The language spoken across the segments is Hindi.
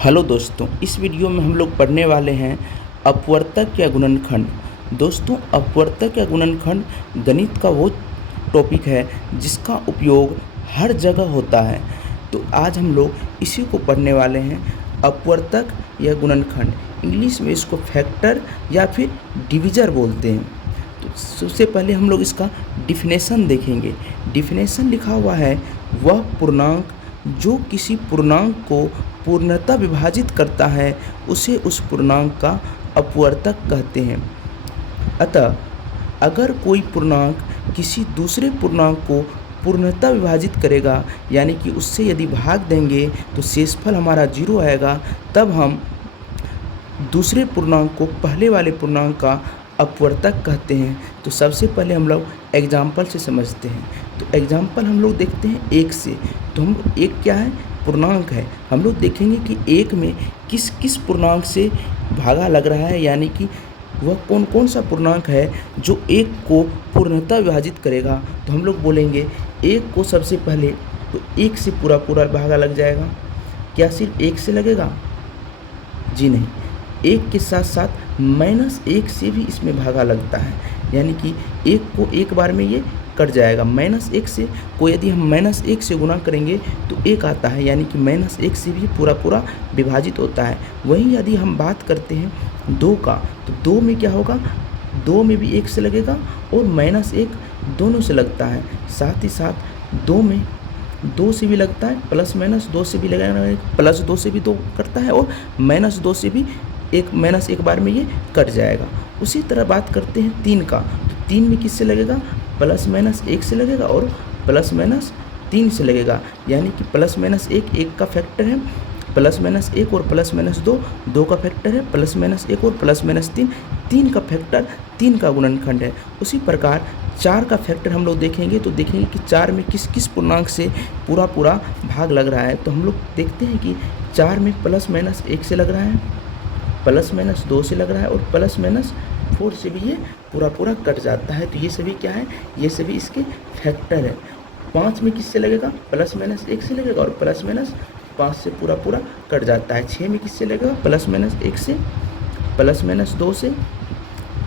हेलो दोस्तों, इस वीडियो में हम लोग पढ़ने वाले हैं अपवर्तक या गुणनखंड। दोस्तों, अपवर्तक या गुणनखंड गणित का वो टॉपिक है जिसका उपयोग हर जगह होता है। तो आज हम लोग इसी को पढ़ने वाले हैं, अपवर्तक या गुणनखंड। इंग्लिश में इसको फैक्टर या फिर डिविजर बोलते हैं। तो सबसे पहले हम लोग इसका डिफिनेशन देखेंगे। डिफिनेशन लिखा हुआ है, वह पूर्णांक जो किसी पूर्णांक को पूर्णतः विभाजित करता है उसे उस पूर्णांक का अपवर्तक कहते हैं। अतः अगर कोई पूर्णांक किसी दूसरे पूर्णांक को पूर्णतः विभाजित करेगा, यानी कि उससे यदि भाग देंगे तो शेषफल हमारा 0 आएगा, तब हम दूसरे पूर्णांक को पहले वाले पूर्णांक का अपवर्तक कहते हैं। तो सबसे पहले हम लोग एग्जाम्पल से समझते हैं। तो एग्जाम्पल हम लोग देखते हैं एक से। तो हम एक क्या है, पूर्णांक है। हम लोग देखेंगे कि एक में किस किस पूर्णांक से भागा लग रहा है, यानी कि वह कौन कौन सा पूर्णांक है जो एक को पूर्णतः विभाजित करेगा। तो हम लोग बोलेंगे एक को सबसे पहले तो एक से पूरा पूरा भागा लग जाएगा। क्या सिर्फ एक से लगेगा? जी नहीं, एक के साथ साथ -1 से भी इसमें भागा लगता है, यानी कि एक को एक बार में ये कट जाएगा। -1 से को यदि हम -1 से गुना करेंगे तो 1 आता है, यानी कि -1 से भी पूरा पूरा विभाजित होता है। वहीं यदि हम बात करते हैं 2 का, तो 2 में क्या होगा, 2 में भी 1 से लगेगा और -1 दोनों से लगता है। साथ ही साथ 2 में 2 से भी लगता है, +-2 से भी लगेगा, +2 से भी 2 कटता है और -2 से भी एक बार में ये कट जाएगा। उसी तरह बात करते हैं 3 का, तो 3 में किससे लगेगा, +-1 से लगेगा और +-3 से लगेगा, यानी कि +-1 1 का फैक्टर है, +-1 और +-2 2 का फैक्टर है, +-1 और +-3 3 का फैक्टर 3 का गुणनखंड है। उसी प्रकार 4 का फैक्टर हम लोग देखेंगे तो देखेंगे कि 4 में किस किस पूर्णांक से पूरा पूरा भाग लग रहा है। तो हम लोग देखते हैं कि 4 में +-1 से लग रहा है, +-2 से लग रहा है और +-4 से भी ये पूरा पूरा कट जाता है। तो ये सभी क्या है, ये सभी इसके फैक्टर है। 5 में किससे लगेगा, +-1 से लगेगा और +-5 से पूरा पूरा कट जाता है। 6 में किससे लगेगा, +-1 से, +-2 से,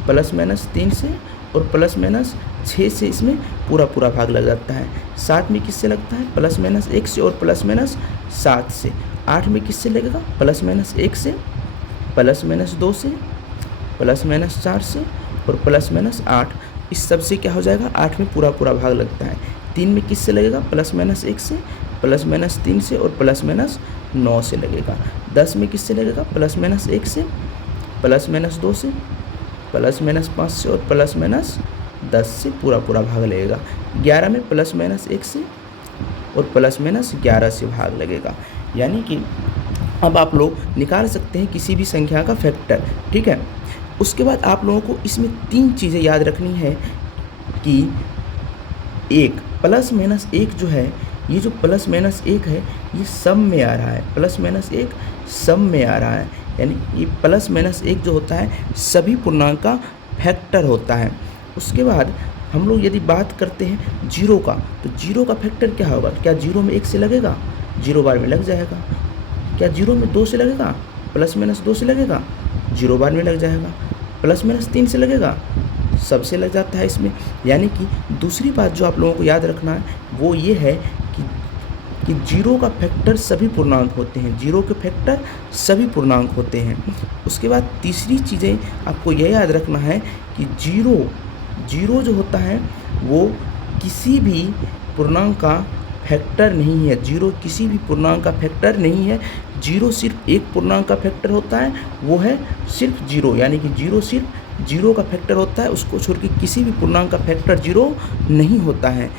+-3 से और +-6 से इसमें पूरा पूरा भाग लग जाता है। 7 में किससे लगता है, +-1 से और +-7 से। 8 में किससे लगेगा, +-1 से, +-2 से, +-4 से और +-8। इस सब से क्या हो जाएगा, 8 में पूरा पूरा भाग लगता है। 3 में किससे लगेगा, +-1 से, +-3 से और +-9 से लगेगा। 10 में किससे लगेगा, +-1 से, +-2 से, +-5 से और +-10 से पूरा पूरा भाग लगेगा। 11 में +-1 से और +-11 से भाग लगेगा। यानी कि अब आप लोग निकाल सकते हैं किसी भी संख्या का फैक्टर, ठीक है। उसके बाद आप लोगों को इसमें 3 चीज़ें याद रखनी है कि एक +-1 जो है, ये जो +-1 है ये सम में आ रहा है, +-1 सम में आ रहा है, यानी ये +-1 जो होता है सभी पूर्णांक का फैक्टर होता है। उसके बाद हम लोग यदि बात करते हैं 0 का, तो 0 का फैक्टर क्या होगा, क्या 0 में 1 से लगेगा, 0 बार में लग जाएगा। क्या 0 में 2 से लगेगा, +-2 से लगेगा, 0 बार में लग जाएगा। +-3 से लगेगा, सबसे लग जाता है इसमें। यानी कि दूसरी बात जो आप लोगों को याद रखना है वो ये है कि 0 का फैक्टर सभी पूर्णांक होते हैं, 0 के फैक्टर सभी पूर्णांक होते हैं। उसके बाद तीसरी चीज़ें आपको यह याद रखना है कि 0 जो होता है वो किसी भी पूर्णांक का फैक्टर नहीं है। 0 किसी भी पूर्णांक का फैक्टर नहीं है। 0 सिर्फ एक पूर्णांक का फैक्टर होता है, वो है सिर्फ 0, यानी कि 0 सिर्फ 0 का फैक्टर होता है, उसको छोड़ के किसी भी पूर्णांक का फैक्टर 0 नहीं होता है।